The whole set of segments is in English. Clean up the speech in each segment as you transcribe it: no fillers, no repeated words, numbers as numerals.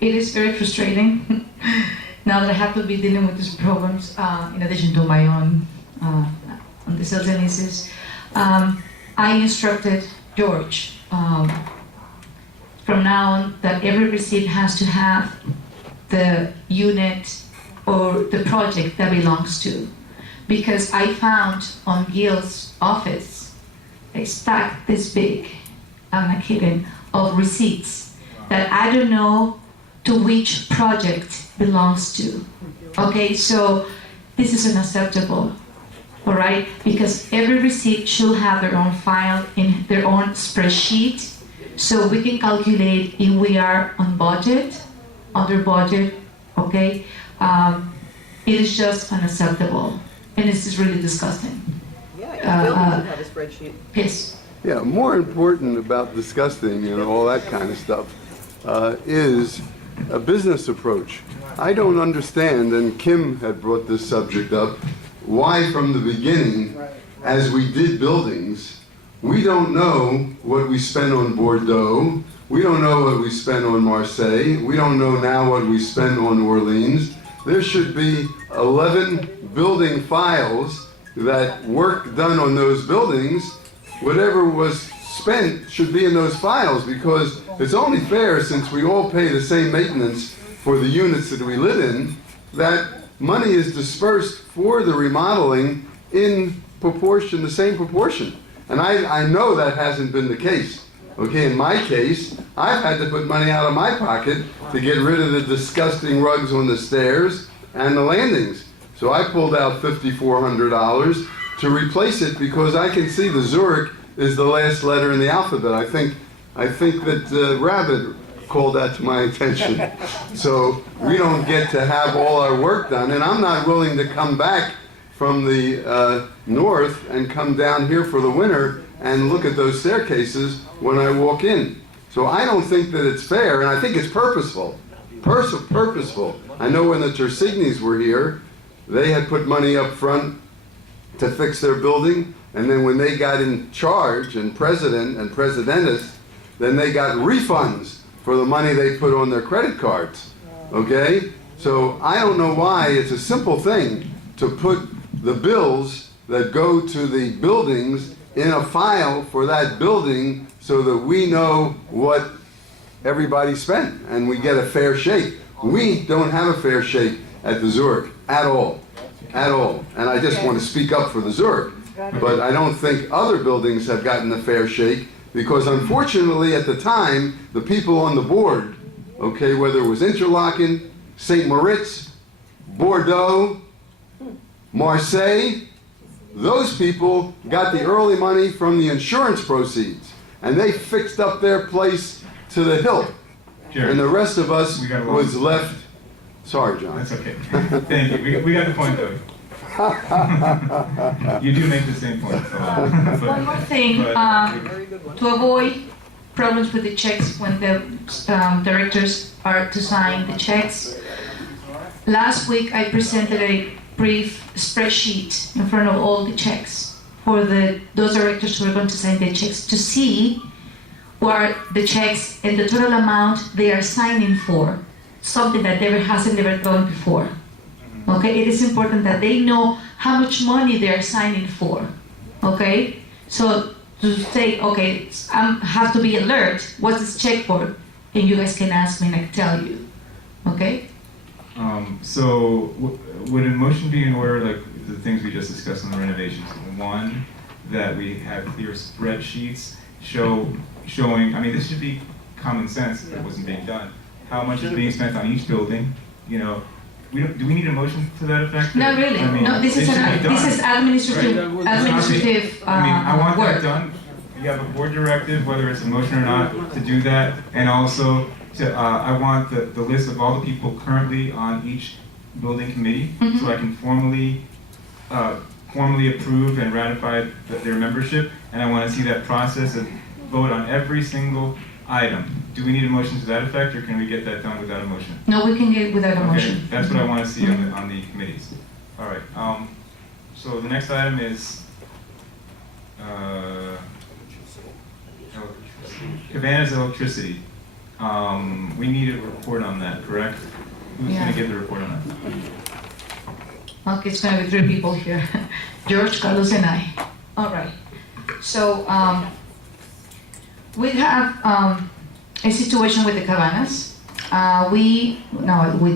it is very frustrating now that I have to be dealing with these problems in addition to my own on the sales and leases. I instructed George from now on that every receipt has to have the unit or the project that belongs to. Because I found on Gil's office a stack this big, I'm not kidding, of receipts that I don't know to which project belongs to. Okay, so this is unacceptable, all right? Because every receipt should have their own file in their own spreadsheet, so we can calculate if we are on budget, under budget, okay? It is just unacceptable, and this is really disgusting. Yeah, you have a spreadsheet. Yes. Yeah, more important about disgusting and all that kind of stuff is a business approach. I don't understand, and Kim had brought this subject up, why from the beginning, as we did buildings, we don't know what we spent on Bordeaux, we don't know what we spent on Marseille, we don't know now what we spent on Orleans. There should be 11 building files that work done on those buildings. Whatever was spent should be in those files, because it's only fair, since we all pay the same maintenance for the units that we live in, that money is dispersed for the remodeling in proportion, the same proportion. And I know that hasn't been the case. Okay, in my case, I've had to put money out of my pocket to get rid of the disgusting rugs on the stairs and the landings. So I pulled out $5,400 to replace it, because I can see the Zurich is the last letter in the alphabet. I think that Rabbit called that to my attention. So we don't get to have all our work done, and I'm not willing to come back from the north and come down here for the winter and look at those staircases when I walk in. So I don't think that it's fair, and I think it's purposeful. Purposeful. I know when the Tersignis were here, they had put money up front to fix their building, and then when they got in charge and president and presidentess, then they got refunds for the money they put on their credit cards. Okay? So I don't know why. It's a simple thing to put the bills that go to the buildings in a file for that building, so that we know what everybody spent and we get a fair shake. We don't have a fair shake at the Zurich at all. At all. And I just want to speak up for the Zurich. But I don't think other buildings have gotten a fair shake, because unfortunately at the time, the people on the board, okay, whether it was Interlaken, St. Moritz, Bordeaux, Marseille, those people got the early money from the insurance proceeds, and they fixed up their place to the hilt. Jerry, And the rest of us was left. Sorry, John. That's okay. Thank you. We got the point, though. You do make the same point. One more thing, to avoid problems with the checks when the directors are to sign the checks. Last week I presented a brief spreadsheet in front of all the checks for those directors who are going to sign the checks, to see what are the checks and the total amount they are signing for, something that hasn't never done before. Okay, it is important that they know how much money they are signing for. Okay, so to say, okay, I have to be alert. What's this check for? And you guys can ask me and I can tell you. Okay. So would a motion be in order, like the things we just discussed on the renovations? One, that we have clear spreadsheets showing. I mean, this should be common sense if it wasn't being done. How much is being spent on each building? You know. Do we need a motion to that effect? Not really. I mean, no, this is administrative. Right. Administrative I mean, I want work. that done. You have a board directive, whether it's a motion or not, to do that, and also to I want the list of all the people currently on each building committee, so I can formally approve and ratify their membership, and I want to see that process and vote on every single item. Do we need a motion to that effect, or can we get that done without a motion? No, we can get it without a motion. Okay, that's what I want to see on the committees. All right. So the next item is Cabana's electricity. We need a report on that, correct? Who's Yeah. gonna give the report on that? Okay, it's gonna be 3 people here. George, Carlos, and I. All right. So, we have a situation with the cabanas. We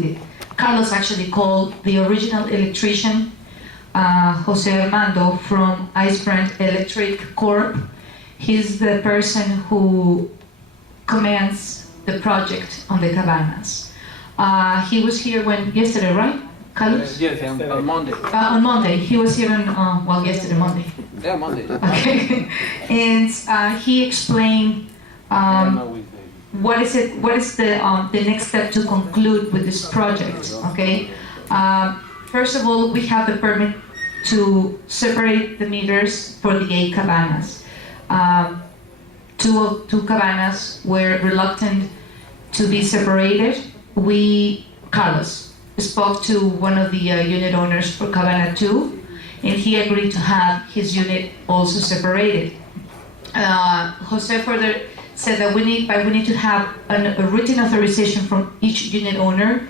did. Carlos actually called the original electrician, Jose Armando from Ice Brand Electric Corp. He's the person who commands the project on the cabanas. He was here yesterday, right, Carlos? Yes, on Monday. On Monday. He was here yesterday, Monday. Yeah, Monday. Okay. And he explained what is the next step to conclude with this project, okay? First of all, we have the permit to separate the meters for the 8 cabanas. Two cabanas were reluctant to be separated. Carlos, spoke to one of the unit owners for Cabana 2, and he agreed to have his unit also separated. Jose further said that we need to have a written authorization from each unit owner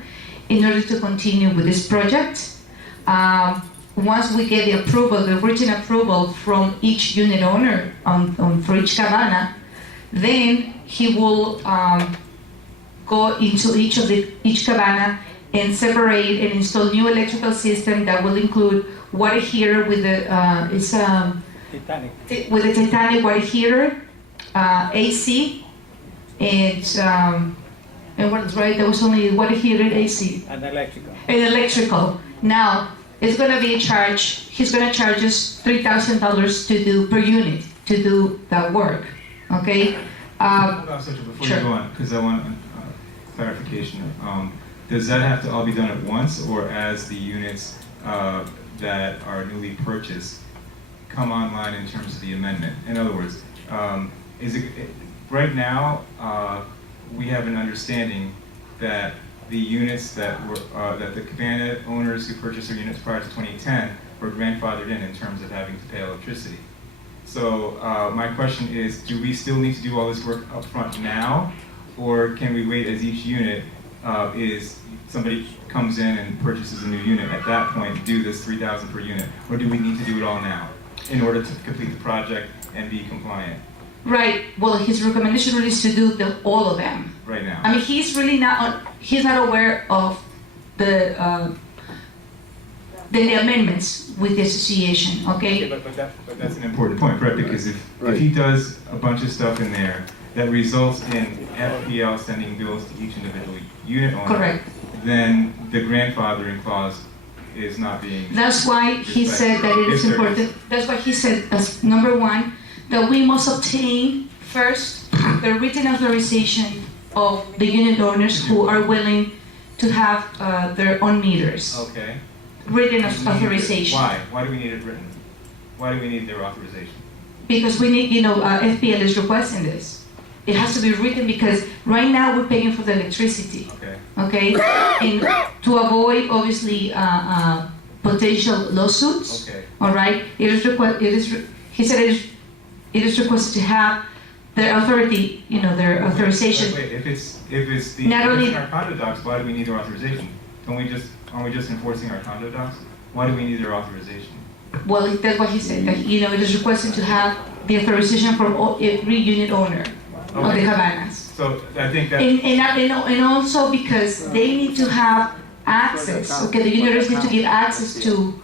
in order to continue with this project. Once we get the written approval from each unit owner for each cabana, then he will go into each cabana and separate and install new electrical system that will include water heater with the Titanic water heater, AC, and what was right? There was only water heater and AC. And electrical. And electrical. Now it's going to be a charge. He's going to charge us $3,000 per unit to do that work. Okay. Hold on, Sergio, before Sure. you go on, because I want clarification. Does that have to all be done at once, or as the units that are newly purchased come online in terms of the amendment? In other words, right now we have an understanding that the units that the cabana owners who purchased their units prior to 2010 were grandfathered in terms of having to pay electricity. So my question is, do we still need to do all this work up front now, or can we wait as each unit somebody comes in and purchases a new unit at that point, do this $3,000 per unit, or do we need to do it all now in order to complete the project and be compliant Right. Well, his recommendation really is to do all of them. right now? I mean, he's not aware of the amendments with the association. Okay. But that's an important point, correct? Because if Right. he does a bunch of stuff in there that results in FPL sending bills to each individual unit owner, Correct. then the grandfathering clause is not being. That's why he said that it is important. That's why he said, as number one, that we must obtain first the written authorization of the unit owners who are willing to have their own meters. Okay. Written We need it. authorization. Why? Why do we need it written? Why do we need their authorization? Because we need, FPL is requesting this. It has to be written because right now we're paying for the electricity. Okay. Okay, and to avoid obviously potential lawsuits. Okay. All right, he said it is requested to have their authority, their authorization. Wait, if it's the Not only- in our condo docs, why do we need their authorization? Aren't we just enforcing our condo docs? Why do we need their authorization? Well, that's what he said. That it is requested to have the authorization from every unit owner of the Okay. cabanas. So I think that. And also because they need to have access, okay, the units need to give access to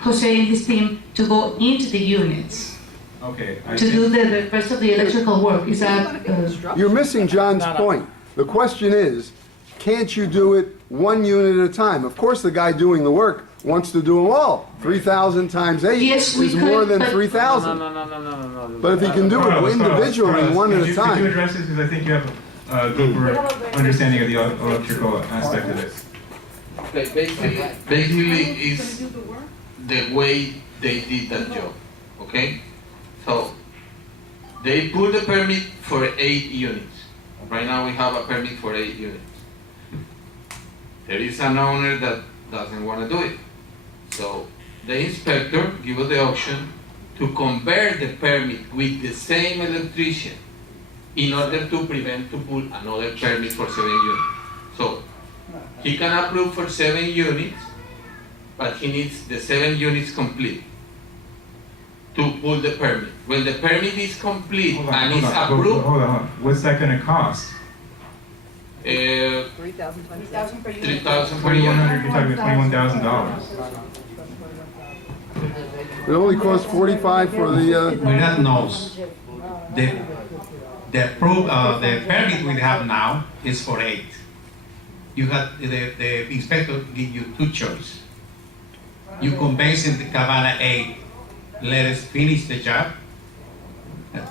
Jose and his team to go into the units, Okay. to do the rest of the electrical work. Is that, You're missing John's point. The question is, can't you do it one unit at a time? Of course, the guy doing the work wants to do them all. 3,000 times 8 Yes, we is more could, than but- 3,000. No. But if he can do it Carlos, individually, Carlos, one at could a you time. address this? Because I think you have a deeper understanding of the electrical aspect of this. Basically, it's the way they did that job, okay? So, they pulled the permit for 8 units. Right now we have a permit for 8 units. There is an owner that doesn't want to do it. So, the inspector give us the option to convert the permit with the same electrician in order to prevent to pull another permit for 7 units. So he can approve for 7 units, but he needs the 7 units complete to pull the permit. When the permit is complete and is approved, Hold on. What's that gonna cost? 3,000 times that. 3,000 per unit. 2,100, you're talking about $21,000. It only costs 45 for the, Without knows, the permit we have now is for 8. You have, the inspector give you 2 choices. You can base in the Cabana 8, let us finish the job.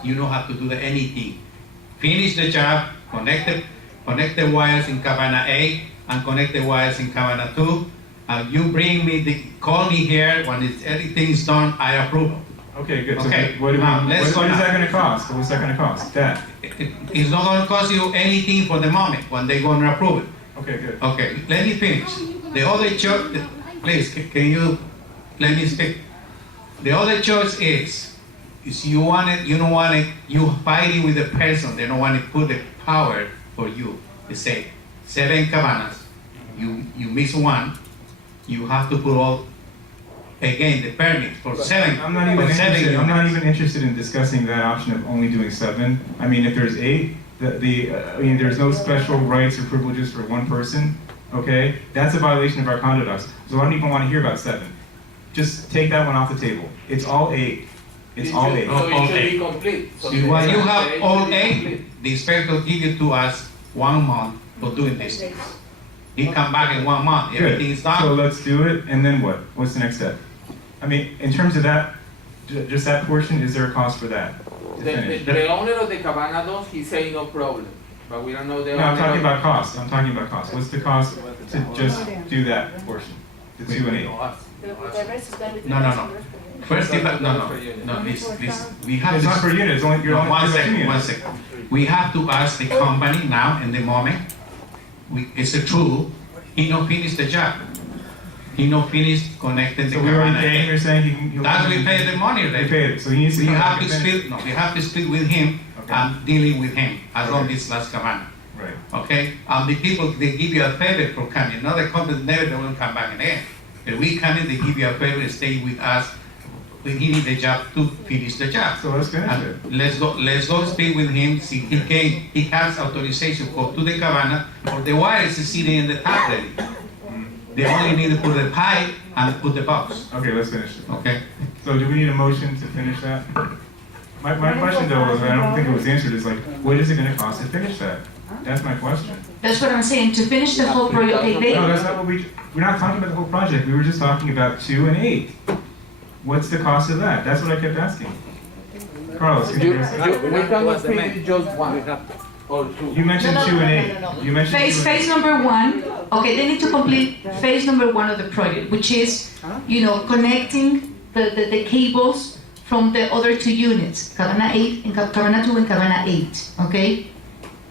You don't have to do anything. Finish the job, connect the wires in Cabana 8 and connect the wires in Cabana 2. You bring me call me here when everything is done, I approve. Okay, good. Okay, So what is now, let's go that now. gonna cost? What's that gonna cost? That. It's not gonna cost you anything for the moment when they're gonna approve it. Okay, good. Okay, let me finish. The other choice, please, can you let me speak? The other choice is you want it, you don't want it, you fighting with the person, they don't want to put the power for you. They say 7 cabanas, you miss one, you have to put all again the permit for 7. I'm not even for 7 interested. I'm not units. even interested in discussing that option of only doing 7. I mean, if there's 8, I mean, there's no special rights or privileges for one person. Okay, that's a violation of our conduct. So I don't even want to hear about 7. Just take that one off the table. It's all 8. It's all 8. So it should Okay. be complete. So See, when you the have eight all should be 8, complete. the inspector give it to us 1 month for doing this thing. He come back in 1 month, everything is So done. let's do it, and then what? What's the next step? I mean, in terms of that, just that portion, is there a cost for that? To finish? The owner of the Cabana does, he say no problem, but we don't know the No, I'm owner talking of- about cost. I'm talking about cost. What's the cost to just do that portion? The 2 and 8. No. First, this, we have It's to. not per unit. It's only you're No, only one doing 2 second, units. 1 second. We have to ask the company now in the moment. It's a true. He no finish the job. He no finish connecting the So we already paid him. cabana. You're saying he can. That we pay the money, We right? paid it. So he needs to. We come have back to and finish. speak. No, we have to speak with him Okay. and dealing with him as long Okay. as last cabana. Right. Okay, the people they give you a favor for coming. Another company never they will come back again. If we come in, they give you a favor, stay with us. We need the job to finish the job. So let's finish it. And let's go speak with him. See, he has authorization to go to the cabana, or the wire is sitting in the top ready. They only need to put the pipe and put the box. Okay, let's finish it. Okay. So do we need a motion to finish that? My question though, was, I don't think it was answered, is like, what is it gonna cost to finish that? That's my question. That's what I'm saying, to finish the whole project, No, that's not what we're not talking about the whole project, we were just talking about 2 and 8. What's the cost of that? That's what I kept asking. Carlos, can you answer that? We can approve just one or 2. You mentioned No, 2 and 8. You mentioned 2 and 8. Phase number 1, okay, they need to complete phase number 1 of the project, which is, connecting the cables from the other 2 units, Cabana 8 and Cabana 2 and Cabana 8, okay?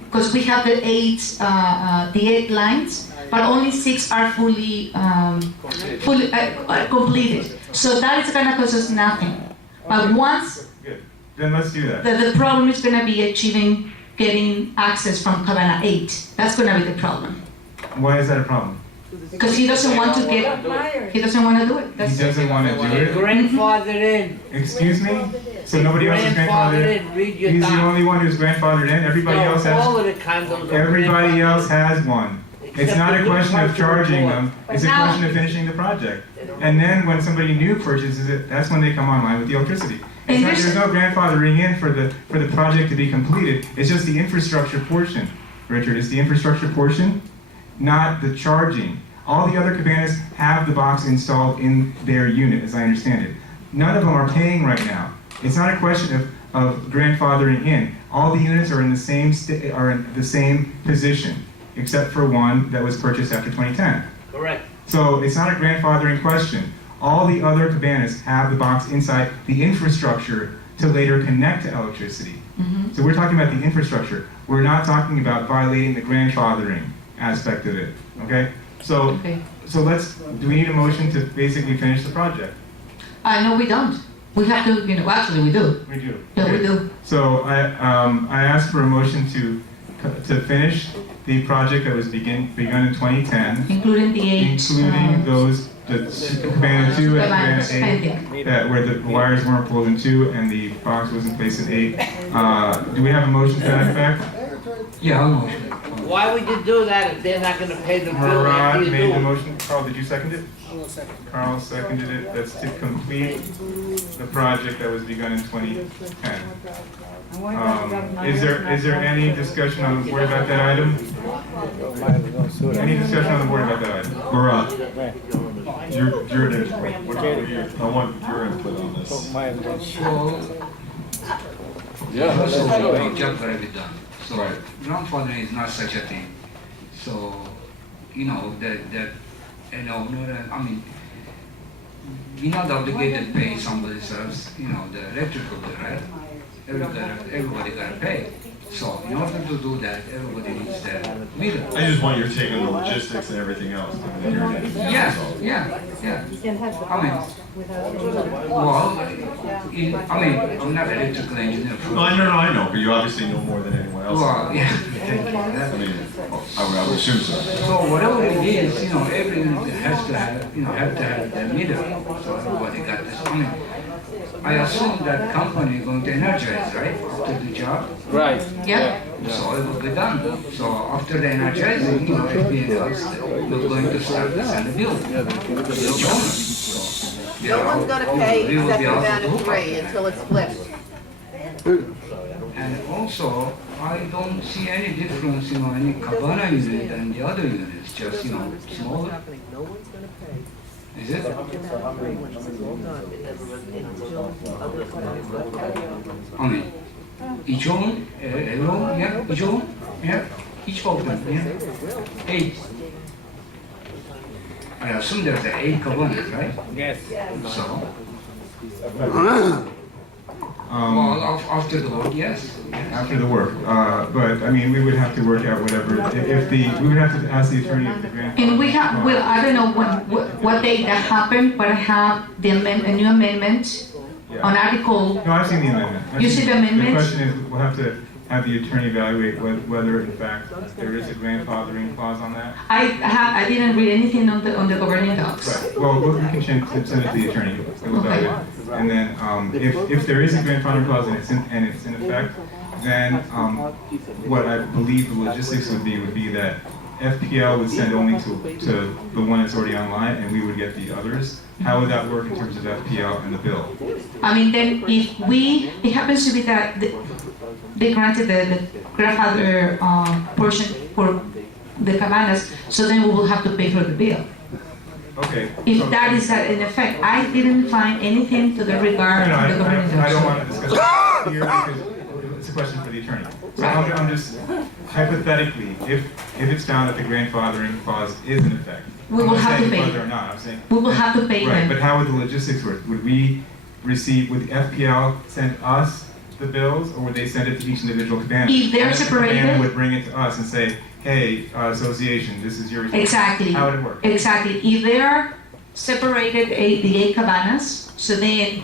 Because we have the 8 lines, but only 6 are fully completed. So that is gonna cost us nothing. But once, Good, then let's do that. the problem is gonna be getting access from Cabana 8. That's gonna be the problem. Why is that a problem? Because he doesn't want to They get, don't wanna do it. he doesn't want to do it. He That's doesn't wanna do it? Grandfather in. Excuse me? So nobody else is grandfathered in? Read your He's the doc. only one who's grandfathered in? Everybody No, else all has? of the condos are Everybody grandfathered. else has one. It's Except not the a new question of parts of the charging report. them, it's a Now- question of finishing the project. And then when somebody new purchases it, that's when they come online with the electricity. It's And not, there's- there's no grandfathering in for the project to be completed, it's just the infrastructure portion. Richard, it's the infrastructure portion, not the charging. All the other cabanas have the box installed in their unit, as I understand it. None of them are paying right now. It's not a question of grandfathering in. All the units are in the same position, except for one that was purchased after 2010. Correct. So it's not a grandfathering question. All the other cabanas have the box inside the infrastructure to later connect to electricity. So we're talking about the infrastructure. We're not talking about violating the grandfathering aspect of it, okay? okay. So do we need a motion to basically finish the project? No, we don't. We have to, actually we do. We do. Yeah, we Okay. do. So I asked for a motion to finish the project that was begun in 2010, Including the eight. including those, the Cabana 2 and Cabanas Cabana 8, pending. that where the wires weren't pulled in 2 and the box was in place in 8. Do we have a motion to that effect? Yeah, I'll motion. Why would you do that if they're not gonna pay the bill after Murad you made the do it? motion. Carl, did you second it? Carl seconded it. That's to complete the project that was begun in 2010. Is there any discussion on the board about that item? Any discussion on the board about that item? Murad, you're an expert. I want your input on this. First of all, the job gotta be done. So Right. grandfathering is not such a thing. So, that an owner, we're not obligated to pay somebody else, the electrical bill, right? Everybody gotta pay. So in order to do that, everybody needs their meter. I just want your take on the logistics and everything else. Yeah. I'm not an electrical engineer. No, I know, but you obviously know more than anyone else. Well, yeah, thank you. I mean, I would assume so. So whatever it is, every unit has to have the meter. So everybody got this. I assume that company is going to energize, right, after the job? Right. Yeah? So it will be done. So after the energizing, everything else, we're going to start to send the bill. No one's gonna pay except Cabana 3 until it's flipped. And also, I don't see any difference, any Cabana unit and the other units, just, smaller. No one's gonna pay. Is it? Each one, everyone, yeah, each one, yeah, each of them, yeah. 8. I assume there's 8 Cabanas, right? Yes. So, Um, after the work, yes. After the work, but we would have to work out whatever, we would have to ask the attorney if the grandfather. And we have, well, I don't know what date that happened, but I have a new amendment on Article. No, I've seen the amendment. You see the amendment? The question is, we'll have to have the attorney evaluate whether in fact there is a grandfathering clause on that. I didn't read anything on the governing docs. Right, well, we can send it to the attorney, we'll evaluate. And then, if there is a grandfathering clause and it's in effect, then, what I believe the logistics would be that FPL would send only to the one that's already online, and we would get the others. How would that work in terms of FPL and the bill? Then if it happens to be that they granted the grandfather portion for the cabanas, so then we will have to pay for the bill. Okay. If that is in effect, I didn't find anything to the regard No, of the governing docs. I don't want to discuss it here because it's a question for the attorney. So I'm just, hypothetically, if it's found that the grandfathering clause is in effect. We will have to I'm not saying pay. whether or not, I'm saying. We will have to pay Right, them. but how would the logistics work? Would would FPL send us the bills, or would they send it to each individual cabana? If they're And then the separated- cabana would bring it to us and say, hey, association, this is your. Exactly. How would it work? Exactly. If they are separated, the 8 cabanas, so then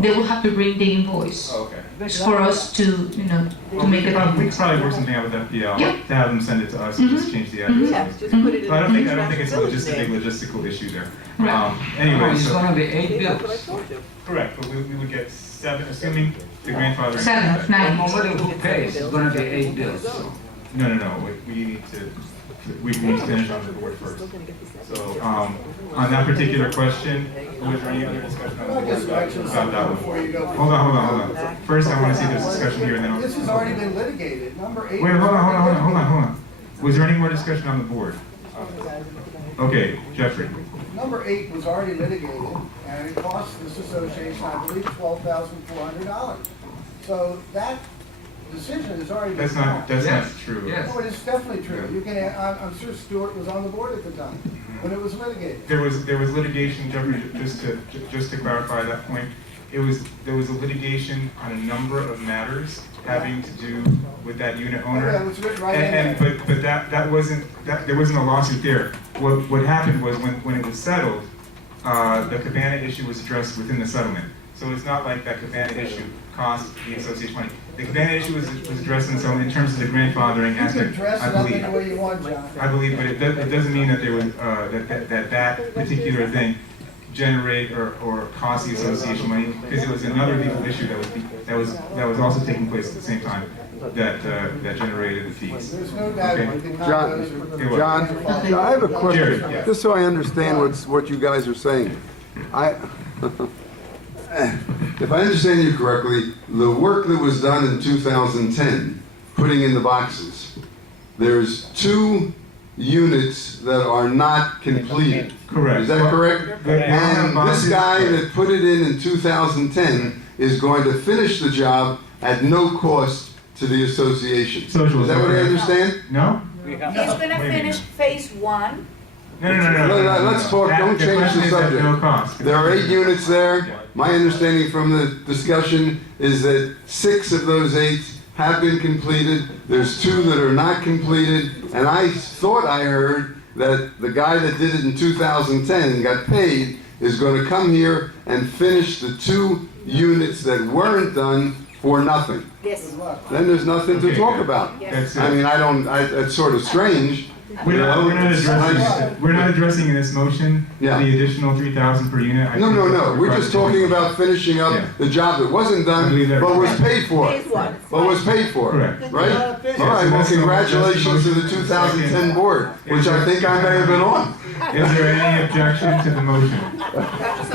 they will have to bring the invoice Oh, okay. for us to, to make We it. could probably work something out with FPL, Yeah. to have them send it to us and just change the address. Yeah, just put it in. So I don't think the it's a village big name. logistical issue there. Right. Anyway, It's so, gonna be 8 That's what I bills. told you. correct, but we would get 7, assuming the grandfather. 7, 9. No matter who pays, it's gonna be 8 bills. So. No, we need to finish on the board first. So, on that particular question, was there any other discussion on the board about that one? Hold on. First, I want to see if there's discussion here, and then I'll. This has already been litigated. Number 8. Wait, hold on. Was there any more discussion on the board? Okay, Jeffrey. Number 8 was already litigated, and it cost this association, I believe, $12,400. So that decision is already been That's not Yes. true. Yes. No, it is definitely true. You can, I'm sure Stuart was on the board at the time, when it was litigated. There was litigation, Jeffrey, just to clarify that point. There was a litigation on a number of matters having to do with that unit owner. Yeah, it was written right in there. But that wasn't, there wasn't a lawsuit there. What happened was when it was settled, the cabana issue was addressed within the settlement. So it's not like that Cabana issue cost the association money. The Cabana issue was addressed in terms of the grandfathering You can aspect, dress I it up believe. any way you want, John. I believe, but it doesn't mean that there was, that particular thing generate or cost the association money, because it was another legal issue that was also taking place at the same time that generated the fees. There's no doubt Okay. you did not John, notice it. John, I have a question, Jerry, yeah. just so I understand what you guys are saying. If I understand you correctly, the work that was done in 2010, putting in the boxes, there's 2 units that are not completed. Correct. Is that correct? And this guy that put it in 2010 is going to finish the job at no cost to the association. Social, Is that what I understand? No? He's gonna Wait a minute. finish phase 1. No. Let's talk, don't change question the is at no subject. cost. There are 8 units there. My understanding from the discussion is that 6 of those 8 have been completed. There's 2 that are not completed. And I thought I heard that the guy that did it in 2010 and got paid is going to come here and finish the 2 units that weren't done for nothing. Yes. Then there's nothing to Okay, talk good. about. That's I it. mean, it's sort of strange. We're not It's- we're not addressing in this motion Yeah. the additional 3,000 per unit. I No, think no, that's no, what we're we're just trying to talking do. about finishing up Yeah. the job that wasn't I done, believe that- but was paid for. Phase 1. But was paid for. Correct. Right? Yeah, All right, so well, that's the- congratulations to the that's the 2010 board, which I think I may have been on. Is there any objection to the motion?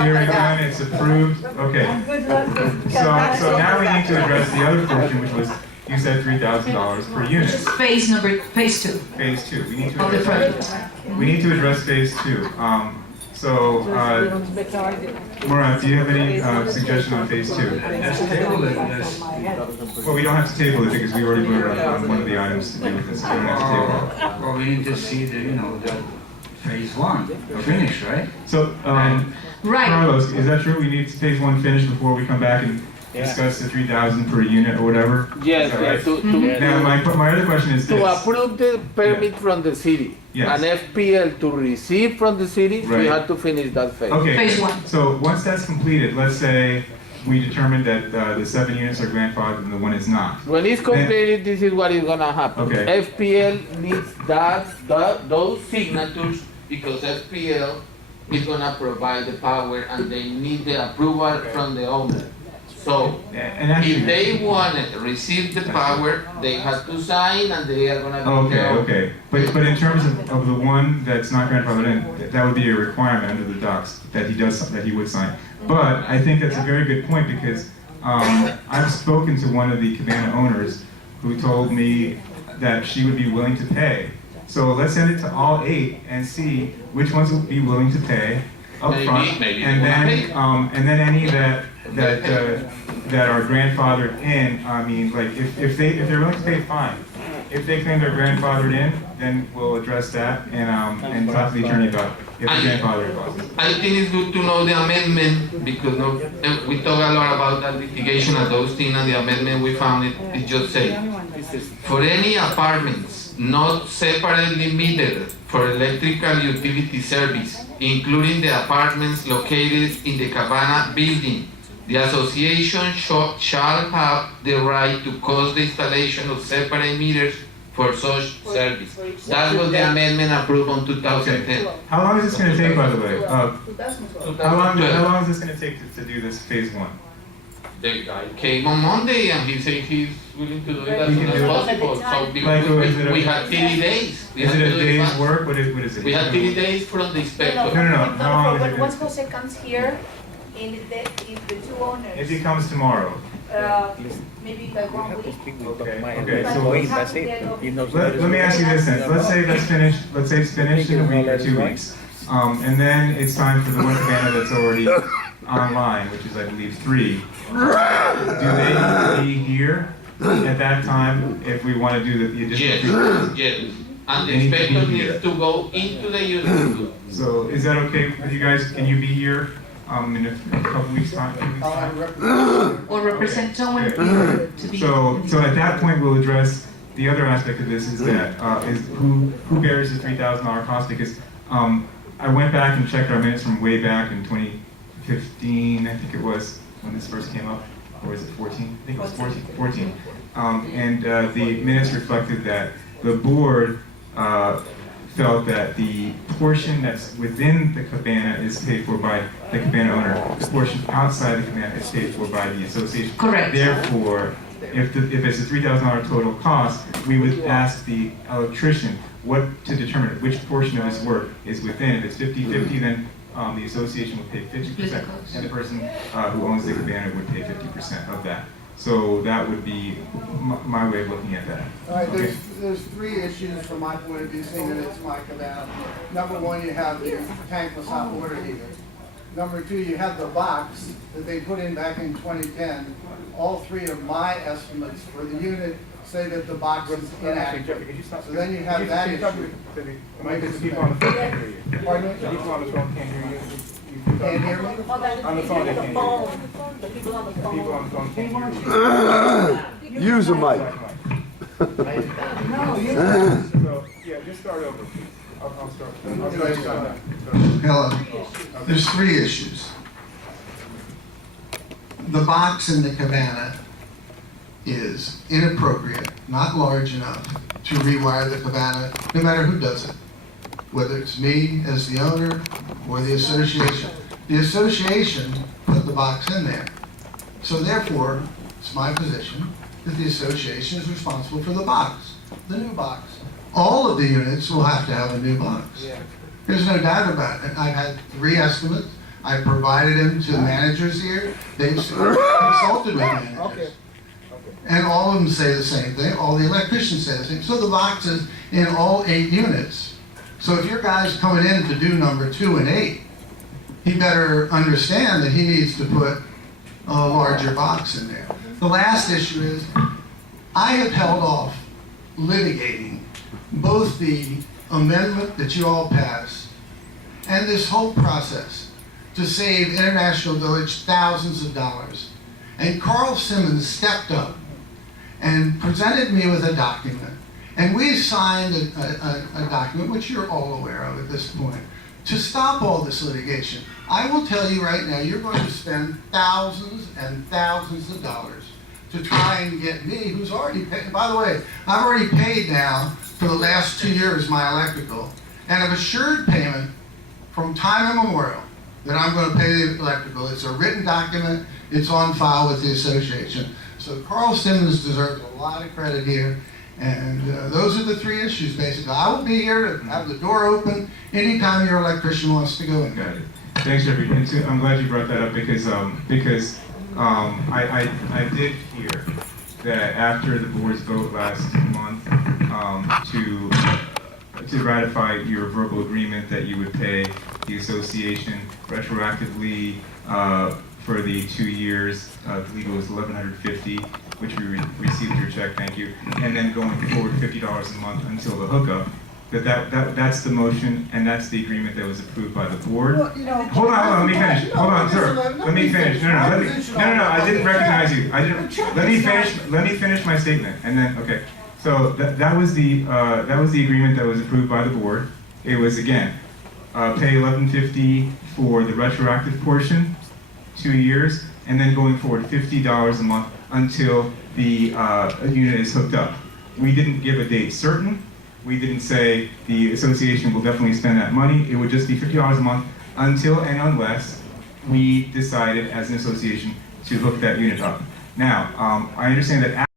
Hearing none, it's approved. Okay. Good luck with So now we need to address the other portion, which was, you said $3,000 per unit. Phase 2. Phase 2. We need to Of the address, project. we need to address phase 2. Murat, do you have any suggestion on phase 2? Let's table it, let's, Well, we don't have to table it because we already voted on one of the items to do with this. So we don't have to table it. well, we need to see the phase 1 finish, right? So, Right. Carlos, is that true? We need phase 1 finished before we come back and discuss the 3,000 per unit or whatever? Yes, Is that yes, right? Now, my other question is to this. approve the permit from the city. Yes. An FPL to receive from the city, we Right. have to finish that phase. Okay. Phase 1. So once that's completed, let's say we determine that the 7 units are grandfathered and the 1 is not. When it's completed, this is what is gonna happen. Okay. FPL needs those signatures because FPL is gonna provide the power and they need the approval from the owner. So, And if actually, they wanna receive the power, they have to sign and they are gonna be okay, the okay. But in terms of the one that's not grandfathered in, that would be a requirement under the docs that he would sign. But I think that's a very good point because I've spoken to one of the Cabana owners who told me that she would be willing to pay. So let's send it to all 8 and see which ones would be willing to pay upfront, Maybe and they wanna then any that are grandfathered in. I mean, like if they're willing to pay, fine. If they claim they're grandfathered in, then we'll address that and talk to the attorney about if the grandfathering clause. I think it's good to know the amendment because we talk a lot about that litigation and those things, and the amendment we found it just say for any apartments not separately metered for electrical utility service, including the apartments located in the Cabana building, the association shall have the right to cause the installation of separate meters for such service. That was the amendment approved on 2010. How long is this going to take, by the way? How 2012. long is this going to take to do this phase 1? The guy came on Monday and he said he's willing to do it as He soon can as do it. possible. So Like, is it we a- had 30 days. We Is had it to a do it day's fast. work? What is it? We had 30 days from the inspector. No. How long is it? Once Jose comes here, if the 2 owners, If he comes tomorrow. maybe like 1 week. Okay, but so we have to get let me ask you this then. Let's say it's finished in a week or 2 weeks. And then it's time for the one Cabana that's already online, which is I believe 3. Do they need to be here at that time if we want to do the additional? Yes, yes. And the They need to be inspector here. needs to go into the unit. So is that okay with you guys? Can you be here in a couple weeks time, 2 weeks I'll have time? a representative. Or represent someone Okay. here to be. So at that point, we'll address the other aspect of this is that, is who bears the $3,000 cost? Because I went back and checked our minutes from way back in 2015, I think it was, when this first came up, or was it 14? I think it was 14. 14. And the minutes reflected that the board felt that the portion that's within the cabana is paid for by the cabana owner. The portion outside the cabana is paid for by the association. Correct. Therefore, if it's a $3,000 total cost, we would ask the electrician to determine which portion of his work is within. If it's 50-50, then the association would pay 50%, and the person who owns the cabana would pay 50% of that. So that would be my way of looking at that. All right, Okay. there's three issues from my point of view, seeing that it's my cabana. Number one, you have the tankless hot water heater. Number two, you have the box that they put in back in 2010. All three of my estimates for the unit say that the box is inaccurate. So then you have that issue. People on the phone can't hear you. Pardon me? People on the phone can't hear you. Can't hear me? On the phone, they can't hear you. The people on the phone can't hear you. Use a mic. So, yeah, just start over, please. I'll start. I'll start. Hello. There's three issues. The box in the cabana is inappropriate, not large enough to rewire the cabana, no matter who does it, whether it's me as the owner or the association. The association put the box in there. So therefore, it's my position that the association is responsible for the box, the new box. All of the units will have to have a new box. There's no doubt about it. I've had 3 estimates. I provided them to the managers here. They've consulted with managers. And all of them say the same thing. All the electricians say the same. So the box is in all 8 units. So if your guy's coming in to do number 2 and 8, he better understand that he needs to put a larger box in there. The last issue is, I have held off litigating both the amendment that you all passed and this whole process to save International Village thousands of dollars. And Carl Simmons stepped up and presented me with a document. And we signed a document, which you're all aware of at this point, to stop all this litigation. I will tell you right now, you're going to spend thousands and thousands of dollars to try and get me, who's already paid. By the way, I've already paid now for the last 2 years my electrical, and I've assured payment from time immemorial that I'm going to pay the electrical. It's a written document. It's on file with the association. So Carl Simmons deserves a lot of credit here. And those are the 3 issues, basically. I will be here to have the door open anytime your electrician wants to go in. Got it. Thanks, Jeffrey. And I'm glad you brought that up because I did hear that after the board's vote last month to ratify your verbal agreement that you would pay the association retroactively for the 2 years. The legal was $1,150, which we received your check. Thank you. And then going forward, $50 a month until the hookup. That's the motion, and that's the agreement that was approved by the board. Well, you know, Hold on, let me finish. Hold on, sir. Let me finish. No, I didn't recognize you. Let me finish my statement, and then okay. So that was the agreement that was approved by the board. It was again, pay $1,150 for the retroactive portion, 2 years, and then going forward $50 a month until the unit is hooked up. We didn't give a date certain. We didn't say the association will definitely spend that money. It would just be $50 a month until and unless we decided as an association to hook that unit up. Now, I understand that